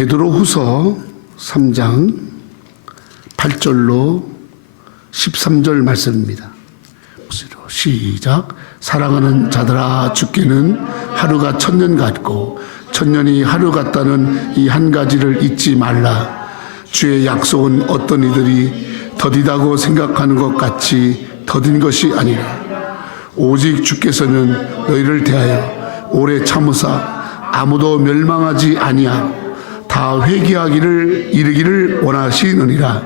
베드로후서 3장 8절로 13절 말씀입니다. 시작. 사랑하는 자들아, 주께는 하루가 천년 같고 천년이 하루 같다는 이 한 가지를 잊지 말라. 주의 약속은 어떤 이들이 더디다고 생각하는 것 같이 더딘 것이 아니라 오직 주께서는 너희를 대하여 오래 참으사 아무도 멸망하지 아니하고 다 회개하기를 이르기를 원하시느니라.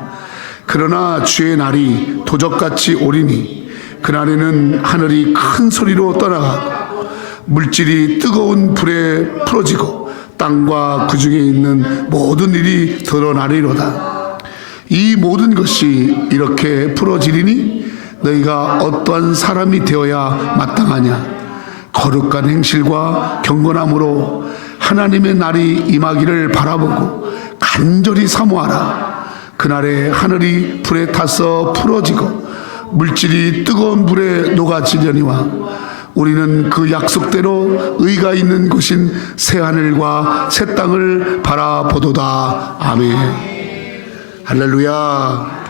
그러나 주의 날이 도적같이 오리니 그날에는 하늘이 큰 소리로 떠나가고 물질이 뜨거운 불에 풀어지고 땅과 그 중에 있는 모든 일이 드러나리로다. 이 모든 것이 이렇게 풀어지리니 너희가 어떠한 사람이 되어야 마땅하냐. 거룩한 행실과 경건함으로 하나님의 날이 임하기를 바라보고 간절히 사모하라. 그날에 하늘이 불에 타서 풀어지고 물질이 뜨거운 불에 녹아지려니와 우리는 그 약속대로 의가 있는 곳인 새하늘과 새 땅을 바라보도다. 아멘. 할렐루야.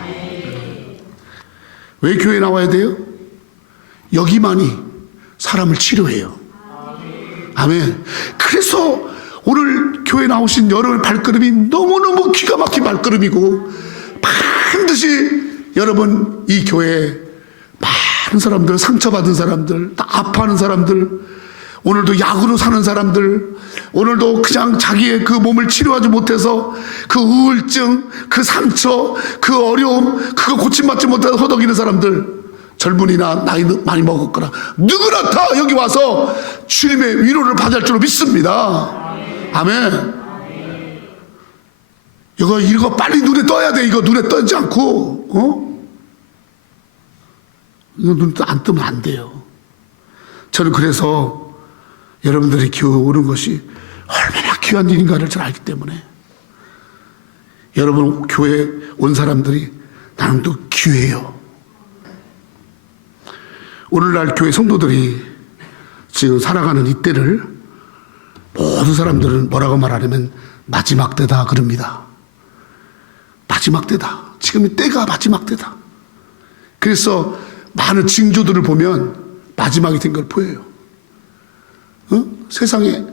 왜 교회 나와야 돼요? 여기만이 사람을 치료해요. 아멘. 그래서 오늘 교회 나오신 여러분 발걸음이 너무너무 기가 막힌 발걸음이고, 반드시 여러분 이 교회에 많은 사람들, 상처받은 사람들, 아파하는 사람들, 오늘도 약으로 사는 사람들, 오늘도 그냥 자기의 그 몸을 치료하지 못해서 그 우울증, 그 상처, 그 어려움, 그거 고침받지 못해서 허덕이는 사람들, 젊은이나 나이 많이 먹었거나 누구나 다 여기 와서 주님의 위로를 받을 줄로 믿습니다. 아멘. 이거 빨리 눈에 떠야 돼. 이거 눈에 떠지 않고, 이거 눈에 안 뜨면 안 돼요. 저는 그래서 여러분들이 교회 오는 것이 얼마나 귀한 일인가를 잘 알기 때문에, 여러분 교회 온 사람들이 나는 또 귀해요. 오늘날 교회 성도들이 지금 살아가는 이때를 모든 사람들은 뭐라고 말하냐면 마지막 때다 그럽니다. 마지막 때다. 지금 이 때가 마지막 때다. 그래서 많은 징조들을 보면 마지막이 된 걸 보여요. 세상에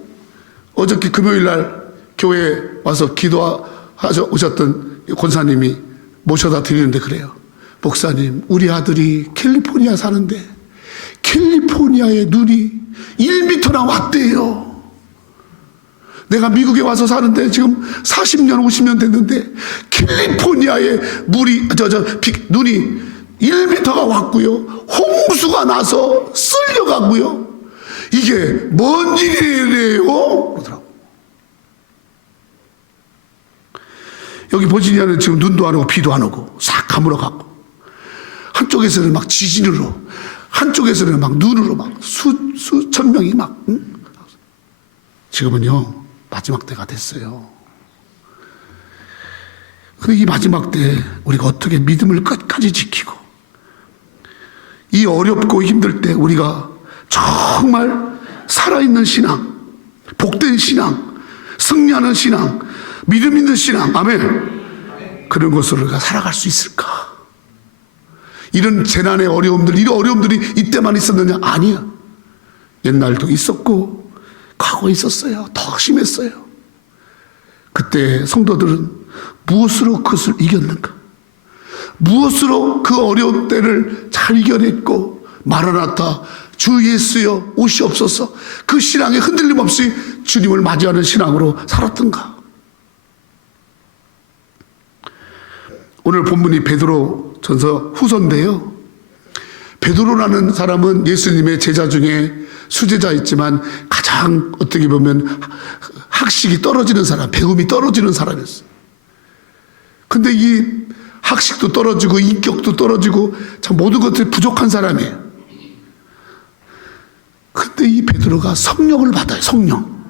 어저께 금요일날 교회에 와서 기도하셔 오셨던 권사님이 모셔다 드리는데 그래요. 목사님, 우리 아들이 캘리포니아 사는데 캘리포니아에 눈이 1m나 왔대요. 내가 미국에 와서 사는데 지금 40년 50년 됐는데 캘리포니아에 눈이 1m가 왔고요, 홍수가 나서 쓸려가고요. 이게 뭔 일이래요? 그러더라고. 여기 버지니아는 지금 눈도 안 오고 비도 안 오고 싹 가물어가고, 한쪽에서는 막 지진으로, 한쪽에서는 막 눈으로 막 수천 명이 막, 지금은요 마지막 때가 됐어요. 근데 이 마지막 때 우리가 어떻게 믿음을 끝까지 지키고, 이 어렵고 힘들 때 우리가 정말 살아있는 신앙, 복된 신앙, 승리하는 신앙, 믿음 있는 신앙, 아멘, 그런 것으로 우리가 살아갈 수 있을까? 이런 재난의 어려움들, 이런 어려움들이 이때만 있었느냐? 아니야. 옛날도 있었고 과거에 있었어요. 더 심했어요. 그때 성도들은 무엇으로 그것을 이겼는가? 무엇으로 그 어려운 때를 잘 이겨냈고, 마라나타 주 예수여 오시옵소서, 그 신앙에 흔들림 없이 주님을 맞이하는 신앙으로 살았던가? 오늘 본문이 베드로 전서 후서인데요, 베드로라는 사람은 예수님의 제자 중에 수제자였지만 가장 어떻게 보면 학식이 떨어지는 사람, 배움이 떨어지는 사람이었어요. 근데 이 학식도 떨어지고 인격도 떨어지고 참 모든 것들이 부족한 사람이에요. 근데 이 베드로가 성령을 받아요. 성령.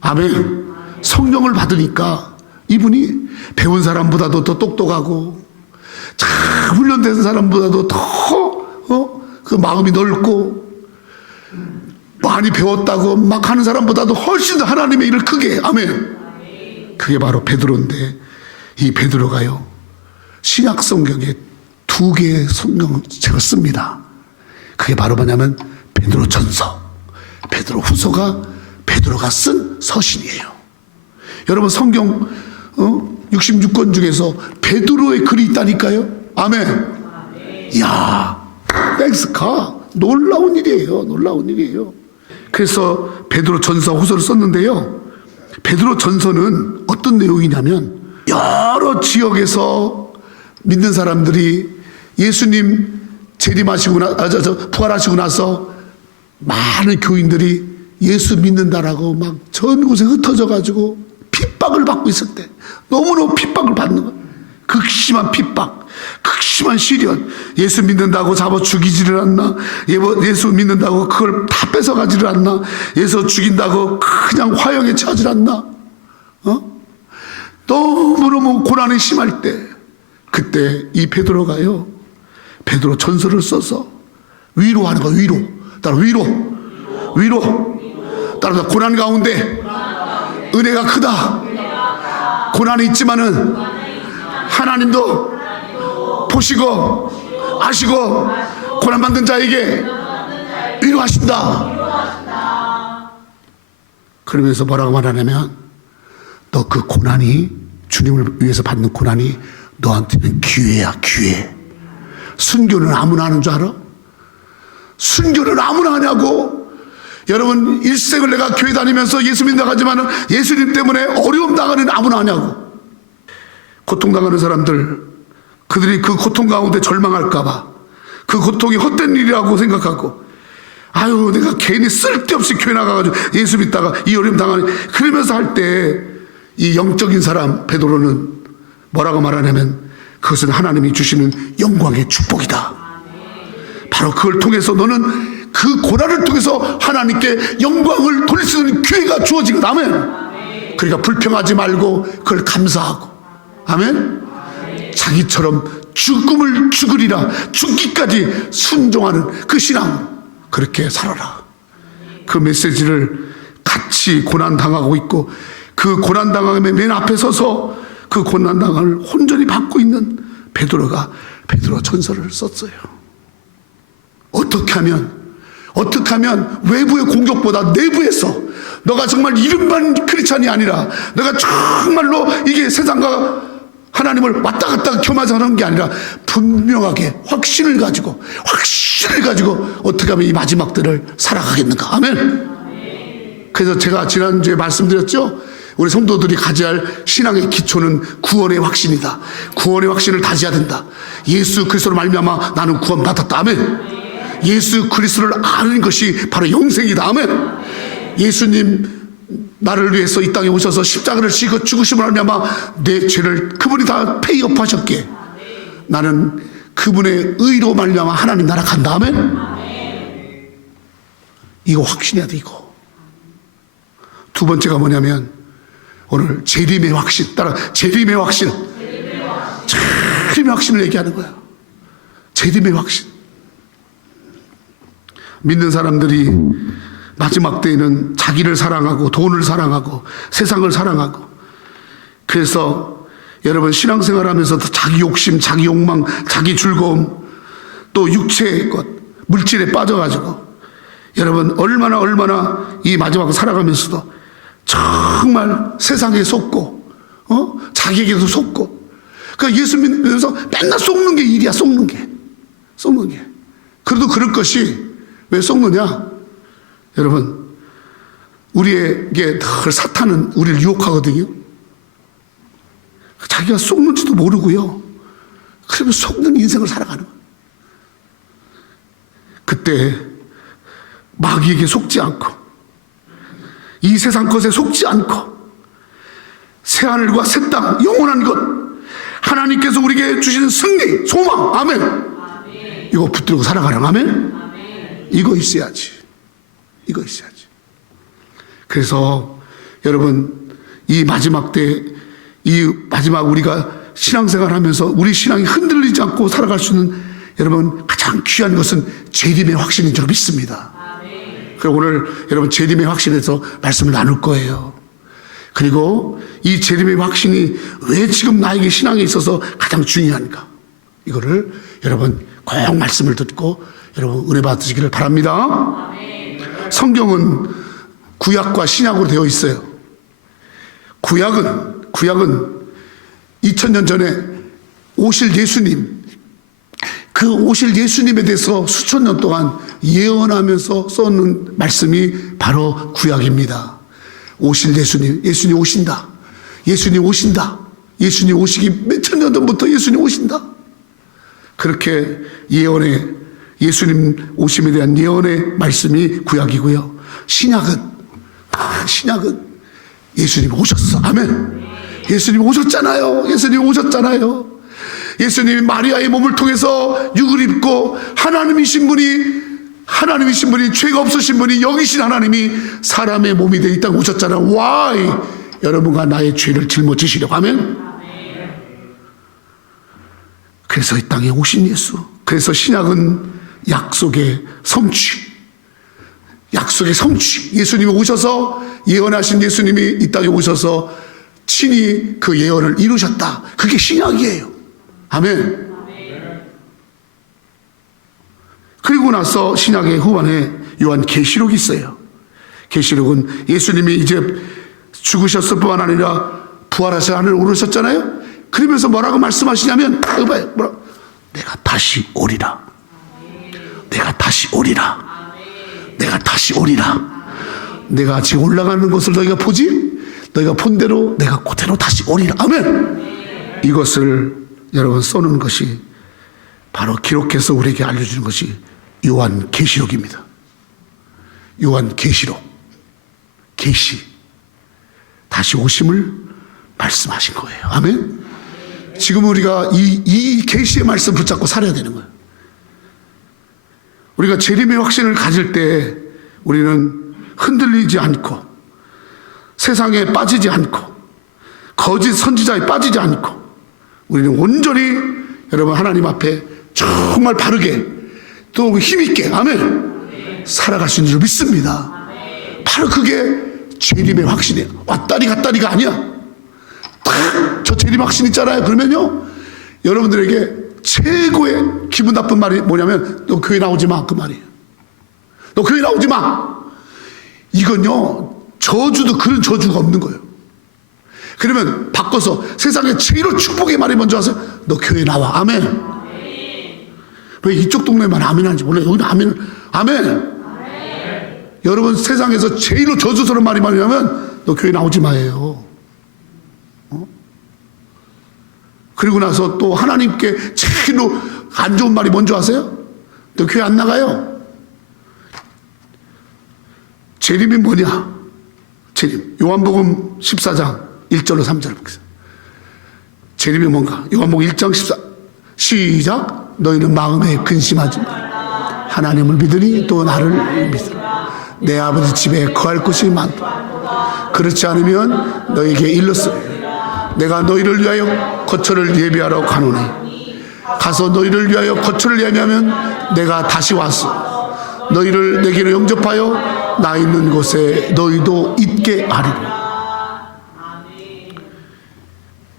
아멘. 성령을 받으니까 이분이 배운 사람보다도 더 똑똑하고, 잘 훈련된 사람보다도 더 그 마음이 넓고, 많이 배웠다고 막 하는 사람보다도 훨씬 더 하나님의 일을 크게, 아멘, 그게 바로 베드로인데, 이 베드로가요, 신약 성경에 2개의 성경책을 씁니다. 그게 바로 뭐냐면 베드로 전서, 베드로 후서가 베드로가 쓴 서신이에요. 여러분, 성경 66권 중에서 베드로의 글이 있다니까요. 아멘. 이야, 땡스카. 놀라운 일이에요. 놀라운 일이에요. 그래서 베드로 전서 후서를 썼는데요, 베드로 전서는 어떤 내용이냐면, 여러 지역에서 믿는 사람들이 예수님 부활하시고 나서 많은 교인들이 예수 믿는다라고 막 전 곳에 흩어져 가지고 핍박을 받고 있을 때, 너무너무 핍박을 받는 거예요. 극심한 핍박, 극심한 시련. 예수 믿는다고 잡아 죽이지를 않나? 예수 믿는다고 그걸 다 뺏어가지를 않나? 예수 죽인다고 그냥 화형에 처하질 않나? 너무너무 고난이 심할 때, 그때 이 베드로가요, 베드로 전서를 써서 위로하는 거예요. 위로. 따라 위로. 따라서 고난 가운데 은혜가 크다. 고난이 있지만은 하나님도 보시고 아시고 고난받는 자에게 위로하신다. 그러면서 뭐라고 말하냐면, 너 그 고난이, 주님을 위해서 받는 고난이 너한테는 기회야, 기회. 순교는 아무나 하는 줄 알아? 순교는 아무나 하냐고. 여러분, 일생을 내가 교회 다니면서 예수 믿는다고 하지만 예수님 때문에 어려움 당하는 아무나 하냐고. 고통당하는 사람들, 그들이 그 고통 가운데 절망할까봐, 그 고통이 헛된 일이라고 생각하고, 아유, 내가 괜히 쓸데없이 교회 나가가지고 예수 믿다가 이 어려움 당하는, 그러면서 할 때 이 영적인 사람 베드로는 뭐라고 말하냐면, 그것은 하나님이 주시는 영광의 축복이다. 바로 그걸 통해서 너는 그 고난을 통해서 하나님께 영광을 돌릴 수 있는 기회가 주어지거든. 아멘. 그러니까 불평하지 말고 그걸 감사하고, 아멘. 자기처럼 죽음을 죽으리라, 죽기까지 순종하는 그 신앙, 그렇게 살아라. 그 메시지를 같이 고난당하고 있고, 그 고난당함의 맨 앞에 서서 그 고난당함을 온전히 받고 있는 베드로가 베드로 전서를 썼어요. 어떻게 하면 외부의 공격보다 내부에서, 너가 정말 이름만 크리스찬이 아니라, 너가 정말로 이게 세상과 하나님을 왔다 갔다 겸하지 하는 게 아니라 분명하게 확신을 가지고 어떻게 하면 이 마지막 때를 살아가겠는가. 아멘. 그래서 제가 지난주에 말씀드렸죠. 우리 성도들이 가져야 할 신앙의 기초는 구원의 확신이다. 구원의 확신을 다져야 된다. 예수 그리스도로 말미암아 나는 구원받았다. 아멘. 예수 그리스도를 아는 것이 바로 영생이다. 아멘. 예수님 나를 위해서 이 땅에 오셔서 십자가를 지고 죽으심을 말미암아 내 죄를 그분이 다 페이업 하셨기에 나는 그분의 의로 말미암아 하나님 나라 간다. 아멘. 이거 확신해야 돼. 이거. 두 번째가 뭐냐면, 오늘 재림의 확신. 따라 재림의 확신을 얘기하는 거야. 재림의 확신. 믿는 사람들이 마지막 때에는 자기를 사랑하고 돈을 사랑하고 세상을 사랑하고, 그래서 여러분 신앙생활 하면서도 자기 욕심, 자기 욕망, 자기 즐거움, 또 육체의 것, 물질에 빠져가지고 여러분 얼마나 이 마지막을 살아가면서도 정말 세상에 속고 자기에게도 속고, 그러니까 예수 믿으면서 맨날 속는 게 일이야. 속는 게. 그래도 그럴 것이 왜 속느냐? 여러분, 우리에게 늘 사탄은 우리를 유혹하거든요. 자기가 속는지도 모르고요. 그러면 속는 인생을 살아가는 거예요. 그때 마귀에게 속지 않고 이 세상 것에 속지 않고 새하늘과 새 땅, 영원한 것, 하나님께서 우리에게 주시는 승리, 소망, 아멘. 이거 붙들고 살아가라. 아멘. 이거 있어야지. 그래서 여러분, 이 마지막 때, 이 마지막 우리가 신앙생활 하면서 우리 신앙이 흔들리지 않고 살아갈 수 있는, 여러분, 가장 귀한 것은 재림의 확신인 줄 믿습니다. 그리고 오늘 여러분 재림의 확신에서 말씀을 나눌 거예요. 그리고 이 재림의 확신이 왜 지금 나에게 신앙에 있어서 가장 중요한가? 이거를 여러분 꼭 말씀을 듣고 여러분 은혜 받으시기를 바랍니다. 성경은 구약과 신약으로 되어 있어요. 구약은 2000년 전에 오실 예수님, 그 오실 예수님에 대해서 수천 년 동안 예언하면서 써놓은 말씀이 바로 구약입니다. 오실 예수님 오신다. 예수님 오신다. 예수님 오시기 몇천 년 전부터 예수님 오신다. 그렇게 예수님 오심에 대한 예언의 말씀이 구약이고요. 신약은 예수님 오셨어. 아멘. 예수님 오셨잖아요. 예수님 오셨잖아요. 예수님이 마리아의 몸을 통해서 육을 입고 하나님이신 분이 죄가 없으신 분이 여기신 하나님이 사람의 몸이 되어 있다고 오셨잖아요. Why? 여러분과 나의 죄를 짊어지시려고. 아멘. 그래서 이 땅에 오신 예수. 그래서 신약은 약속의 성취. 예수님이 오셔서 예언하신 예수님이 이 땅에 오셔서 친히 그 예언을 이루셨다. 그게 신약이에요. 아멘. 그리고 나서 신약의 후반에 요한계시록이 있어요. 계시록은 예수님이 이제 죽으셨을 뿐만 아니라 부활하셔서 하늘 오르셨잖아요. 그러면서 뭐라고 말씀하시냐면 내가 다시 오리라. 내가 다시 오리라. 내가 지금 올라가는 것을 너희가 보지? 너희가 본 대로 내가 그대로 다시 오리라. 아멘. 이것을 여러분 써놓은 것이 바로 기록해서 우리에게 알려주는 것이 요한계시록입니다. 요한계시록. 계시. 다시 오심을 말씀하신 거예요. 아멘. 지금 우리가 이 계시의 말씀 붙잡고 살아야 되는 거예요. 우리가 재림의 확신을 가질 때 우리는 흔들리지 않고 세상에 빠지지 않고 거짓 선지자에 빠지지 않고 우리는 온전히 여러분 하나님 앞에 정말 바르게 또 힘있게 아멘 살아갈 수 있는 줄 믿습니다. 바로 그게 재림의 확신이에요. 왔다리 갔다리가 아니야. 딱 저 재림 확신 있잖아요. 그러면요 여러분들에게 최고의 기분 나쁜 말이 뭐냐면 너 교회 나오지 마. 그 말이에요. 너 교회 나오지 마. 이건요 저주도 그런 저주가 없는 거예요. 그러면 바꿔서 세상에 제일 축복의 말이 뭔지 아세요? 너 교회 나와. 아멘. 왜 이쪽 동네만 아멘 하는지 몰라요. 여기는 아멘. 여러분 세상에서 제일 저주스러운 말이 뭐냐면 너 교회 나오지 마예요. 그리고 나서 또 하나님께 제일로 안 좋은 말이 뭔지 아세요? 너 교회 안 나가요. 재림이 뭐냐? 재림. 요한복음 14장 1절로 3절 보겠습니다. 재림이 뭔가? 요한복음 1장 14 시작. 너희는 마음에 근심하지 마. 하나님을 믿으니 또 나를 믿으라. 내 아버지 집에 거할 곳이 많다. 그렇지 않으면 너에게 일렀으리라. 내가 너희를 위하여 거처를 예비하러 가노니 가서 너희를 위하여 거처를 예비하면 내가 다시 와서 너희를 내게로 영접하여 나 있는 곳에 너희도 있게 하리라.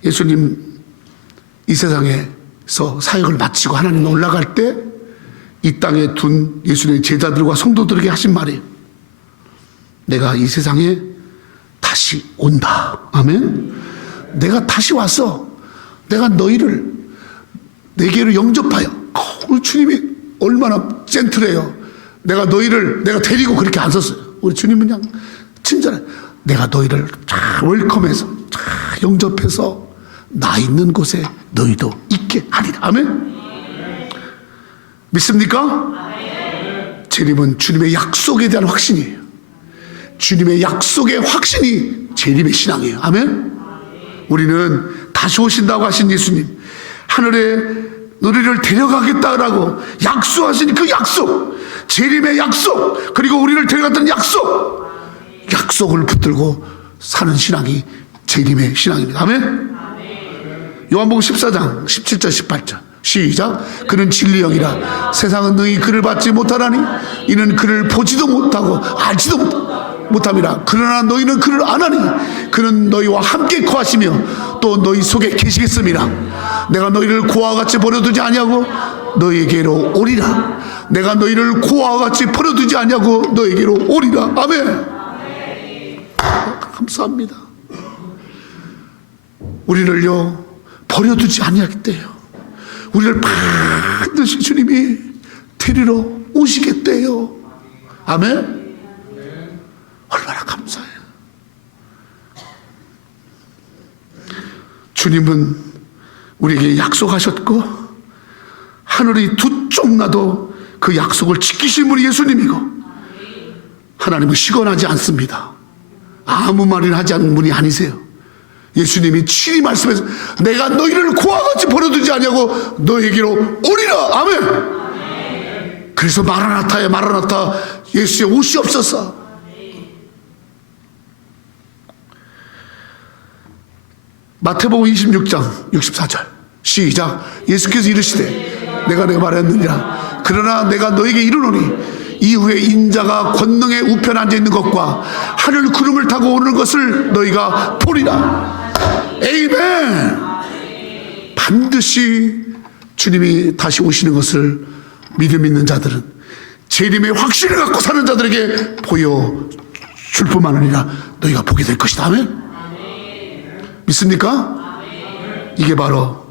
예수님 이 세상에서 사역을 마치고 하나님 올라갈 때 이 땅에 둔 예수님의 제자들과 성도들에게 하신 말이에요. 내가 이 세상에 다시 온다. 아멘. 내가 다시 와서 내가 너희를 내게로 영접하여. 우리 주님이 얼마나 젠틀해요. 내가 너희를 내가 데리고 그렇게 안 썼어요. 우리 주님은 그냥 친절해. 내가 너희를 잘 웰컴해서 잘 영접해서 나 있는 곳에 너희도 있게 하리라. 아멘. 믿습니까? 재림은 주님의 약속에 대한 확신이에요. 주님의 약속의 확신이 재림의 신앙이에요. 아멘. 우리는 다시 오신다고 하신 예수님, 하늘에 우리를 데려가겠다라고 약속하신 그 약속, 재림의 약속, 그리고 우리를 데려갔던 약속을 붙들고 사는 신앙이 재림의 신앙입니다. 아멘. 요한복음 14장 17절 18절 시작. 그는 진리형이라 세상은 너희 그를 받지 못하나니 이는 그를 보지도 못하고 알지도 못함이라. 그러나 너희는 그를 아나니 그는 너희와 함께 거하시며 또 너희 속에 계시겠음이라. 내가 너희를 고아와 같이 버려두지 아니하고 너희에게로 오리라. 내가 너희를 고아와 같이 버려두지 아니하고 너희에게로 오리라. 아멘. 감사합니다. 우리를요 버려두지 아니하겠대요. 우리를 반드시 주님이 데리러 오시겠대요. 아멘. 얼마나 감사해요. 주님은 우리에게 약속하셨고 하늘이 두 쪽 나도 그 약속을 지키신 분이 예수님이고 하나님은 시건하지 않습니다. 아무 말이나 하지 않는 분이 아니세요. 예수님이 친히 말씀해서 내가 너희를 고아같이 버려두지 아니하고 너희에게로 오리라. 아멘. 그래서 마라나타야 마라나타 예수의 오시옵소서. 마태복음 26장 64절 시작. 예수께서 이르시되 내가 말하였느니라. 그러나 내가 너에게 이르노니 이후에 인자가 권능의 우편에 앉아있는 것과 하늘 구름을 타고 오는 것을 너희가 보리라. 에이멘. 반드시 주님이 다시 오시는 것을 믿음 있는 자들은 재림의 확신을 갖고 사는 자들에게 보여줄 뿐만 아니라 너희가 보게 될 것이다. 아멘. 믿습니까? 이게 바로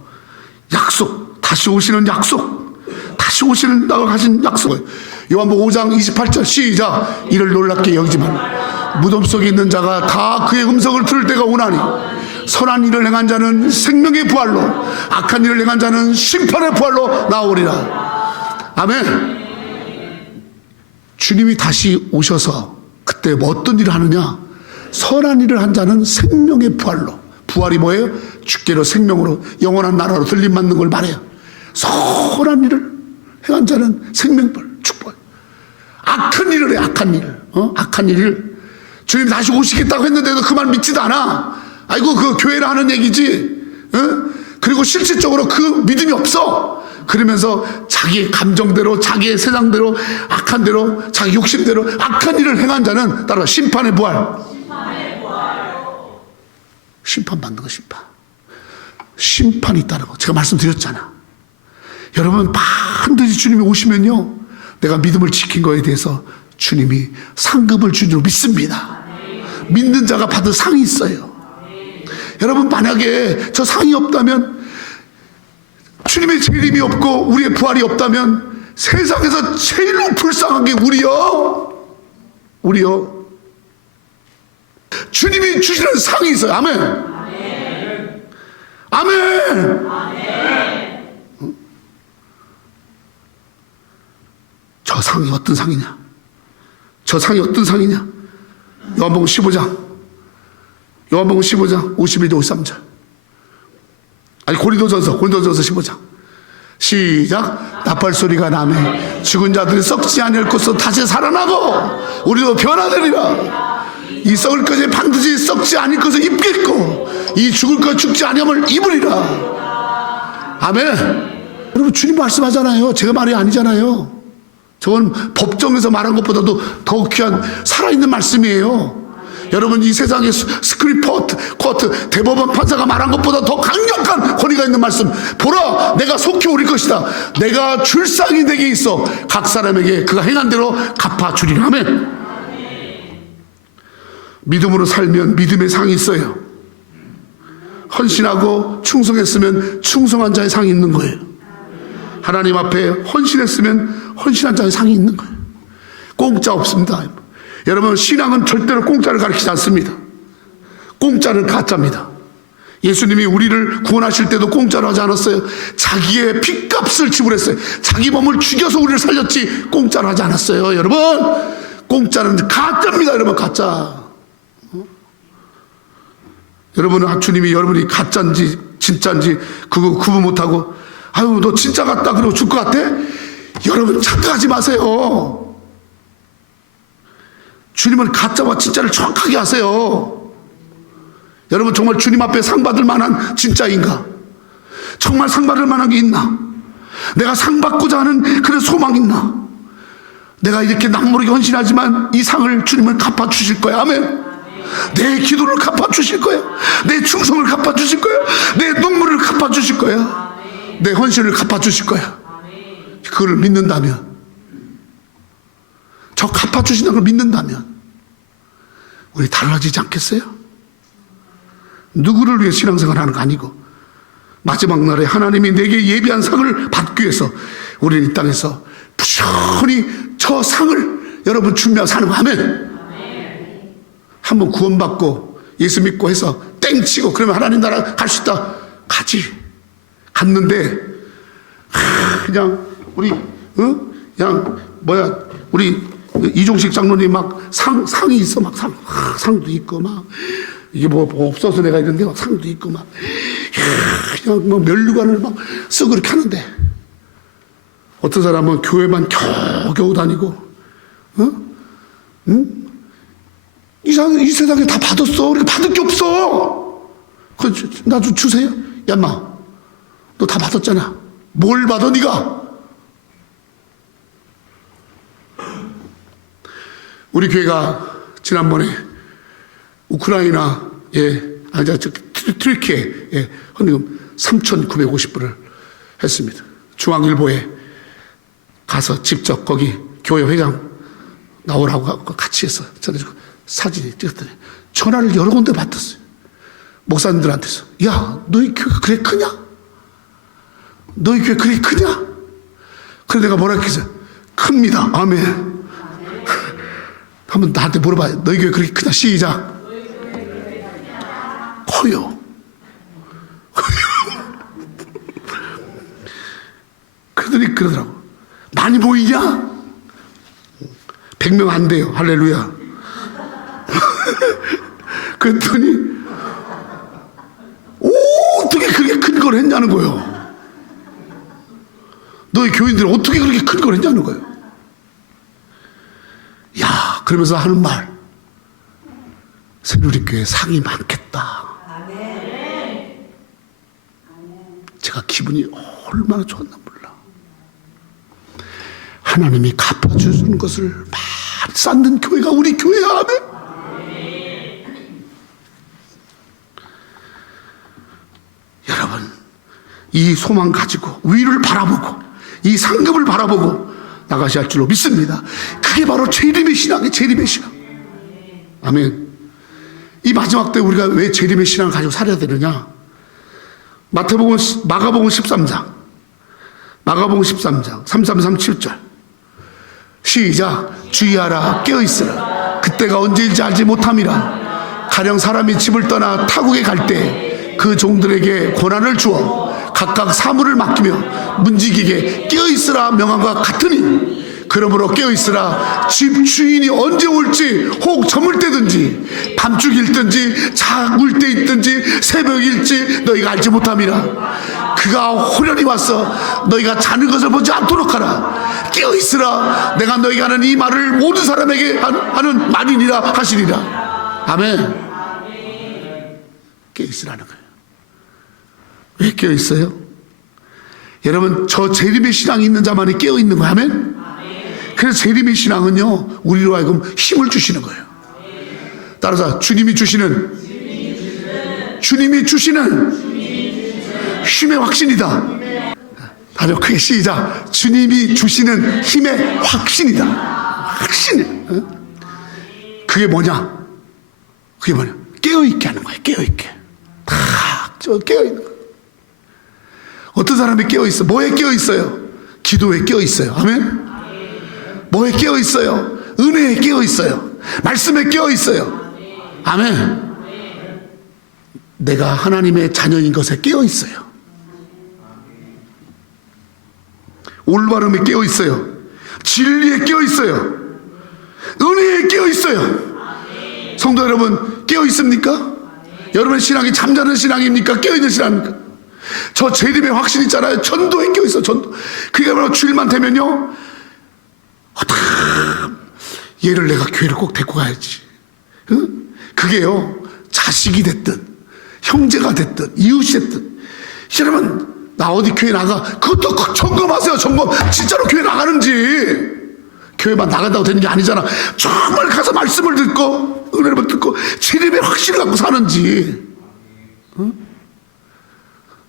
약속, 다시 오시는 약속, 다시 오시는 나가 가진 약속이에요. 요한복음 5장 28절 시작. 이를 놀랍게 여기지 말라. 무덤 속에 있는 자가 다 그의 음성을 들을 때가 오나니 선한 일을 행한 자는 생명의 부활로 악한 일을 행한 자는 심판의 부활로 나오리라. 아멘. 주님이 다시 오셔서 그때 뭐 어떤 일을 하느냐. 선한 일을 한 자는 생명의 부활로. 부활이 뭐예요? 죽게로 생명으로 영원한 나라로 들림받는 걸 말해요. 선한 일을 행한 자는 생명불 축복. 악한 일을 해. 악한 일. 악한 일을 주님 다시 오시겠다고 했는데도 그 말 믿지도 않아. 아이고 그 교회라 하는 얘기지. 그리고 실질적으로 그 믿음이 없어. 그러면서 자기의 감정대로 자기의 세상대로 악한 대로 자기 욕심대로 악한 일을 행한 자는 따라 심판의 부활. 심판받는 거. 심판이 있다는 거 제가 말씀드렸잖아. 여러분 반드시 주님이 오시면요 내가 믿음을 지킨 거에 대해서 주님이 상급을 주기로 믿습니다. 믿는 자가 받을 상이 있어요. 여러분 만약에 저 상이 없다면 주님의 재림이 없고 우리의 부활이 없다면 세상에서 제일로 불쌍한 게 우리요. 주님이 주시는 상이 있어요. 아멘. 아멘. 저 상이 어떤 상이냐? 요한복음 15장 51절 53절. 아니 고린도전서 15장 시작. 나팔 소리가 나매 죽은 자들이 썩지 아니할 것으로 다시 살아나고 우리도 변화되리라. 이 썩을 것이 반드시 썩지 않을 것을 입겠고 이 죽을 것 죽지 아니함을 입으리라. 아멘. 여러분 주님 말씀하잖아요. 제가 말이 아니잖아요. 저건 법정에서 말한 것보다도 더 귀한 살아있는 말씀이에요. 여러분 이 세상에 코트 대법원 판사가 말한 것보다 더 강력한 권위가 있는 말씀. 보라 내가 속히 오릴 것이다. 내가 줄 상이 내게 있어 각 사람에게 그가 행한 대로 갚아주리라. 아멘. 믿음으로 살면 믿음의 상이 있어요. 헌신하고 충성했으면 충성한 자의 상이 있는 거예요. 하나님 앞에 헌신했으면 헌신한 자의 상이 있는 거예요. 공짜 없습니다. 여러분 신앙은 절대로 공짜를 가르치지 않습니다. 공짜는 가짜입니다. 예수님이 우리를 구원하실 때도 공짜로 하지 않았어요. 자기의 핏값을 지불했어요. 자기 몸을 죽여서 우리를 살렸지 공짜로 하지 않았어요. 여러분 공짜는 가짜입니다. 여러분 가짜. 여러분은 주님이 여러분이 가짜인지 진짜인지 그거 구분 못하고 아유 너 진짜 같다 그러고 줄 것 같아? 여러분 착각하지 마세요. 주님은 가짜와 진짜를 정확하게 아세요. 여러분 정말 주님 앞에 상 받을 만한 진짜인가? 정말 상 받을 만한 게 있나? 내가 상 받고자 하는 그런 소망이 있나? 내가 이렇게 남모르게 헌신하지만 이 상을 주님은 갚아주실 거야. 아멘. 내 기도를 갚아주실 거야. 내 충성을 갚아주실 거야. 내 눈물을 갚아주실 거야. 내 헌신을 갚아주실 거야. 그걸 믿는다면, 저 갚아주신다는 걸 믿는다면 우리 달라지지 않겠어요? 누구를 위해 신앙생활 하는 거 아니고 마지막 날에 하나님이 내게 예비한 상을 받기 위해서 우리는 이 땅에서 부지런히 저 상을 여러분 준비하고 사는 거. 아멘. 한번 구원받고 예수 믿고 해서 땡치고 그러면 하나님 나라 갈 수 있다. 가지. 갔는데 그냥 우리 그냥 우리 이종식 장로님 막 상이 있어. 막 상도 있고 막 이게 뭐 없어서 내가 이런데 막 상도 있고 막 그냥 뭐 면류관을 막 쓰고 그렇게 하는데 어떤 사람은 교회만 겨우겨우 다니고 이 세상에 다 받았어. 우리가 받을 게 없어. 나 좀 주세요. 야 인마, 너 다 받았잖아. 뭘 받아 네가? 우리 교회가 지난번에 우크라이나에 트리키에 헌금 3,950불을 했습니다. 중앙일보에 가서 직접 거기 교회 회장 나오라고 같이 해서 전해주고 사진이 찍었더니 전화를 여러 군데 받았어요. 목사님들한테서. 야, 너희 교회가 그래 크냐? 너희 교회 그래 크냐? 그래 내가 뭐라 했겠어요? 큽니다. 아멘. 한번 나한테 물어봐요. 너희 교회 그렇게 크냐? 시작. 커요. 그러더니 그러더라고. 많이 보이냐? 100명 안 돼요. 할렐루야. 그랬더니 어떻게 그렇게 큰 걸 했냐는 거예요. 너희 교인들이 어떻게 그렇게 큰 걸 했냐는 거예요. 야, 그러면서 하는 말. 새누리교회 상이 많겠다. 제가 기분이 얼마나 좋았나 몰라. 하나님이 갚아주는 것을 많이 쌓는 교회가 우리 교회야. 아멘. 여러분, 이 소망 가지고 위를 바라보고 이 상급을 바라보고 나가셔야 할 줄로 믿습니다. 그게 바로 재림의 신앙이에요. 재림의 신앙. 아멘. 이 마지막 때 우리가 왜 재림의 신앙을 가지고 살아야 되느냐? 마가복음 13장 33, 37절 시작. 주의하라, 깨어있으라. 그때가 언제인지 알지 못함이라. 가령 사람이 집을 떠나 타국에 갈 때 그 종들에게 고난을 주어 각각 사물을 맡기며 문지기게 깨어있으라 명함과 같으니, 그러므로 깨어있으라. 집 주인이 언제 올지 혹 저물 때든지 밤중일든지 자물 때 있든지 새벽일지 너희가 알지 못함이라. 그가 호련히 와서 너희가 자는 것을 보지 않도록 하라. 깨어있으라. 내가 너희가 하는 이 말을 모든 사람에게 하는 말이니라 하시리라. 아멘. 깨어있으라는 거예요. 왜 깨어있어요? 여러분, 저 재림의 신앙이 있는 자만이 깨어있는 거예요. 아멘. 그래서 재림의 신앙은요, 우리로 하여금 힘을 주시는 거예요. 따라서 주님이 주시는 힘의 확신이다. 다들 크게 시작. 주님이 주시는 힘의 확신이다. 확신이에요. 그게 뭐냐? 깨어있게 하는 거예요. 깨어있게. 다 깨어있는 거예요. 어떤 사람이 깨어있어? 뭐에 깨어있어요? 기도에 깨어있어요. 아멘? 뭐에 깨어있어요? 은혜에 깨어있어요. 말씀에 깨어있어요. 아멘. 내가 하나님의 자녀인 것에 깨어있어요. 올바름에 깨어있어요. 진리에 깨어있어요. 은혜에 깨어있어요. 성도 여러분, 깨어있습니까? 여러분의 신앙이 잠자는 신앙입니까? 깨어있는 신앙입니까? 저 재림의 확신 있잖아요. 전도에 껴있어. 전도. 그게 바로 주일만 되면요, 얘를 내가 교회를 꼭 데리고 가야지. 응? 그게요, 자식이 됐든 형제가 됐든 이웃이 됐든, 여러분 나 어디 교회 나가. 그것도 점검하세요. 점검. 진짜로 교회 나가는지. 교회만 나간다고 되는 게 아니잖아. 정말 가서 말씀을 듣고 은혜를 듣고 재림의 확신을 갖고 사는지.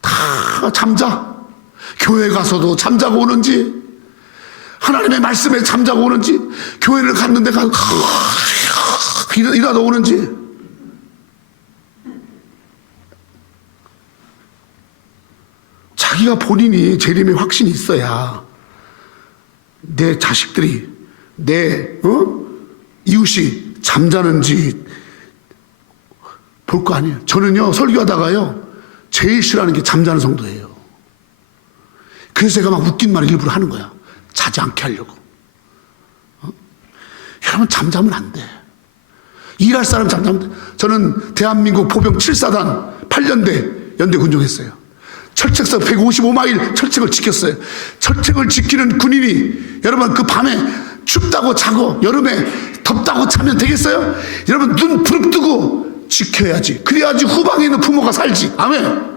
다 잠자. 교회 가서도 잠자고 오는지, 하나님의 말씀에 잠자고 오는지, 교회를 갔는데 일하다 오는지. 자기가 본인이 재림의 확신이 있어야 내 자식들이, 내 이웃이 잠자는지 볼 거 아니에요. 저는요, 설교하다가요, 제일 싫어하는 게 잠자는 성도예요. 그래서 제가 막 웃긴 말을 일부러 하는 거야. 자지 않게 하려고. 여러분, 잠자면 안 돼. 일할 사람 잠자면 돼. 저는 대한민국 보병 7사단 8년대 연대 군종했어요. 철책서 155마일 철책을 지켰어요. 철책을 지키는 군인이 여러분 그 밤에 춥다고 자고 여름에 덥다고 자면 되겠어요? 여러분 눈 부릅뜨고 지켜야지. 그래야지 후방에 있는 부모가 살지. 아멘.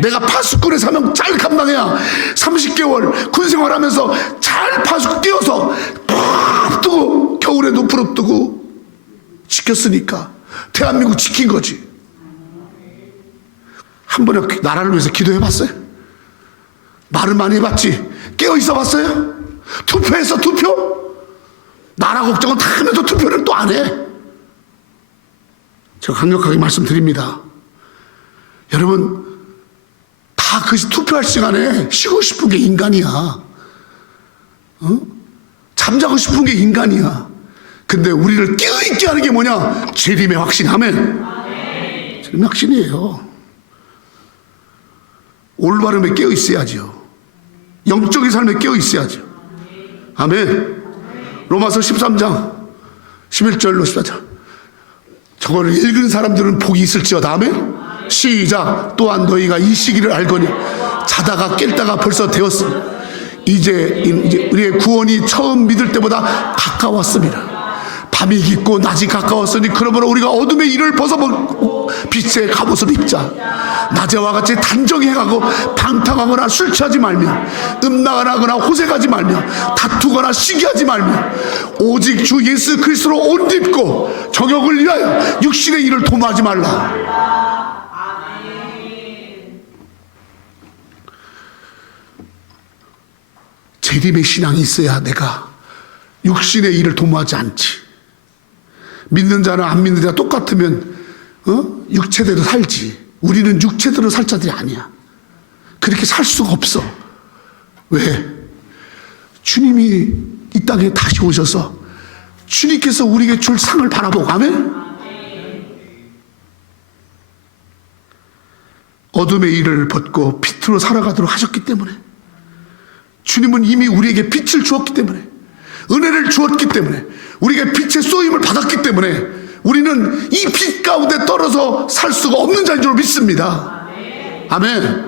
내가 파수꾼에 사명 잘 감당해야 30개월 군생활하면서 잘 파수꾼 뛰어서 부릅뜨고 겨울에도 부릅뜨고 지켰으니까 대한민국 지킨 거지. 한 번에 나라를 위해서 기도해 봤어요? 말을 많이 해봤지. 깨어 있어 봤어요? 투표했어, 투표? 나라 걱정은 다 하면서 투표를 또 안 해. 제가 강력하게 말씀드립니다. 여러분, 다 그 투표할 시간에 쉬고 싶은 게 인간이야. 잠자고 싶은 게 인간이야. 근데 우리를 깨어있게 하는 게 뭐냐? 재림의 확신. 아멘. 재림의 확신이에요. 올바름에 깨어 있어야죠. 영적인 삶에 깨어 있어야죠. 아멘. 로마서 13장 11절로 14절. 저거를 읽은 사람들은 복이 있을지어다. 아멘. 시작. 또한 너희가 이 시기를 알거니 자다가 깰다가 벌써 되었으니 이제 우리의 구원이 처음 믿을 때보다 가까웠습니다. 밤이 깊고 낮이 가까웠으니 그러므로 우리가 어둠의 일을 벗어버리고 빛의 갑옷을 입자. 낮에와 같이 단정히 행하고 방탕하거나 술 취하지 말며 음란하거나 호색하지 말며 다투거나 시기하지 말며 오직 주 예수 그리스도로 옷 입고 정욕을 위하여 육신의 일을 도모하지 말라. 재림의 신앙이 있어야 내가 육신의 일을 도모하지 않지. 믿는 자나 안 믿는 자가 똑같으면 육체대로 살지. 우리는 육체대로 살 자들이 아니야. 그렇게 살 수가 없어. 왜? 주님이 이 땅에 다시 오셔서 주님께서 우리에게 줄 상을 바라보고. 아멘? 어둠의 일을 벗고 빛으로 살아가도록 하셨기 때문에, 주님은 이미 우리에게 빛을 주었기 때문에, 은혜를 주었기 때문에, 우리에게 빛의 쏘임을 받았기 때문에 우리는 이 빛 가운데 떨어져 살 수가 없는 자인 줄 믿습니다. 아멘.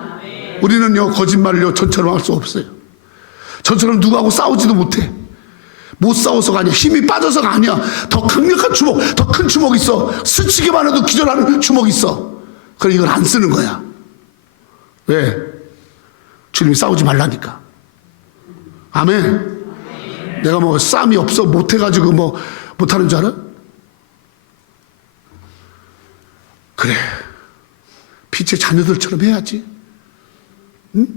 우리는요, 거짓말을요 전처럼 할 수 없어요. 전처럼 누구하고 싸우지도 못해. 못 싸워서가 아니야. 힘이 빠져서가 아니야. 더 강력한 주먹, 더 큰 주먹 있어. 스치기만 해도 기절하는 주먹 있어. 그래, 이걸 안 쓰는 거야. 왜? 주님이 싸우지 말라니까. 아멘. 내가 뭐 싸움이 없어 못해가지고 뭐 못하는 줄 알아? 그래, 빛의 자녀들처럼 해야지. 응?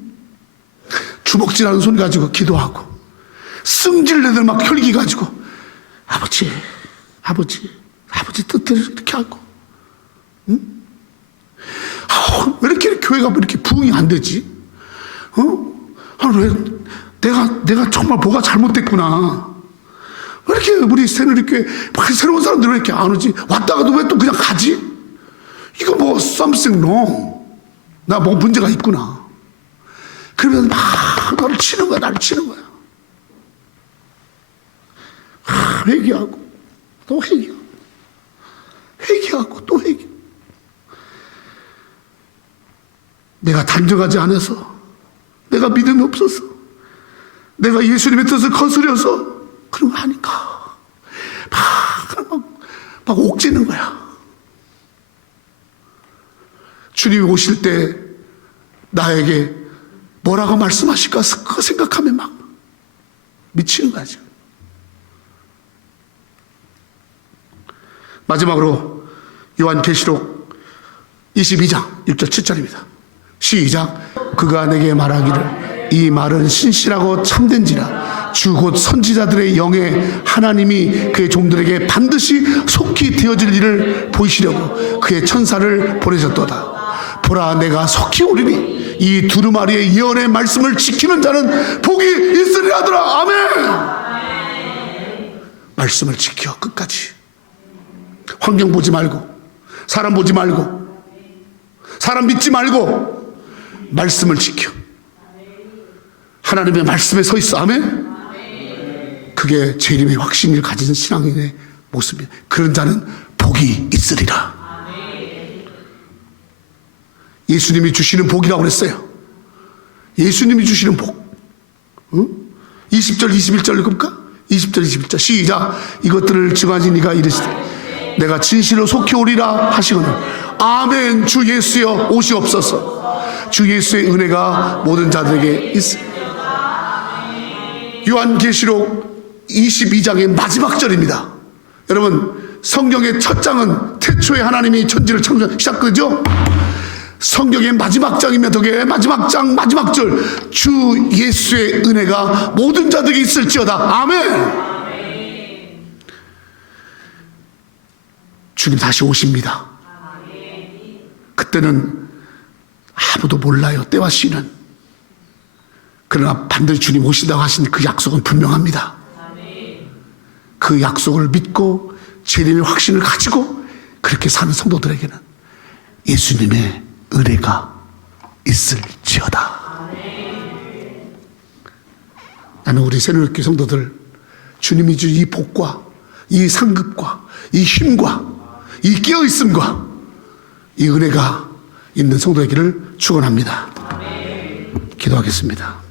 주먹질하는 손 가지고 기도하고 승질내들 막 혈기 가지고 아버지 뜻대로 이렇게 하고. 응? 왜 이렇게 교회가 이렇게 부흥이 안 되지? 왜 내가 정말 뭐가 잘못됐구나. 왜 이렇게 우리 새누리교회 새로운 사람들이 왜 이렇게 안 오지? 왔다가도 왜 또 그냥 가지? 이거 뭐 something wrong. 나 뭐 문제가 있구나. 그러면서 막 나를 치는 거야. 회개하고 또 회개하고 또 회개. 내가 단정하지 않아서, 내가 믿음이 없어서, 내가 예수님의 뜻을 거스려서 그런 거 아닌가. 막 옥죄는 거야. 주님이 오실 때 나에게 뭐라고 말씀하실까 그거 생각하면 막 미치는 거야 지금. 마지막으로 요한계시록 22장 1절 7절입니다. 시작. 그가 내게 말하기를 이 말은 신실하고 참된지라 주 곧 선지자들의 영에 하나님이 그의 종들에게 반드시 속히 되어질 일을 보이시려고 그의 천사를 보내셨도다. 보라 내가 속히 오리니 이 두루마리의 예언의 말씀을 지키는 자는 복이 있으리라 하더라. 아멘. 말씀을 지켜 끝까지. 환경 보지 말고 사람 보지 말고 사람 믿지 말고 말씀을 지켜 하나님의 말씀에 서 있어. 아멘. 그게 재림의 확신을 가진 신앙인의 모습이에요. 그런 자는 복이 있으리라. 예수님이 주시는 복이라고 그랬어요. 예수님이 주시는 복. 20절 21절 읽을까? 20절 21절 시작. 이것들을 증하신 이가 이르시되 내가 진실로 속히 오리라 하시거늘 아멘. 주 예수여 오시옵소서. 주 예수의 은혜가 모든 자들에게 있습니다. 요한계시록 22장의 마지막 절입니다. 여러분 성경의 첫 장은 태초에 하나님이 천지를 창조한 시작되죠. 성경의 마지막 장이면 그게 마지막 장 마지막 절 주 예수의 은혜가 모든 자들에게 있을지어다. 아멘. 주님 다시 오십니다. 그때는 아무도 몰라요. 때와 시는. 그러나 반드시 주님 오신다고 하신 그 약속은 분명합니다. 그 약속을 믿고 재림의 확신을 가지고 그렇게 사는 성도들에게는 예수님의 은혜가 있을지어다. 나는 우리 새누리교회 성도들 주님이 준 이 복과 이 상급과 이 힘과 이 깨어있음과 이 은혜가 있는 성도에게를 축원합니다. 기도하겠습니다.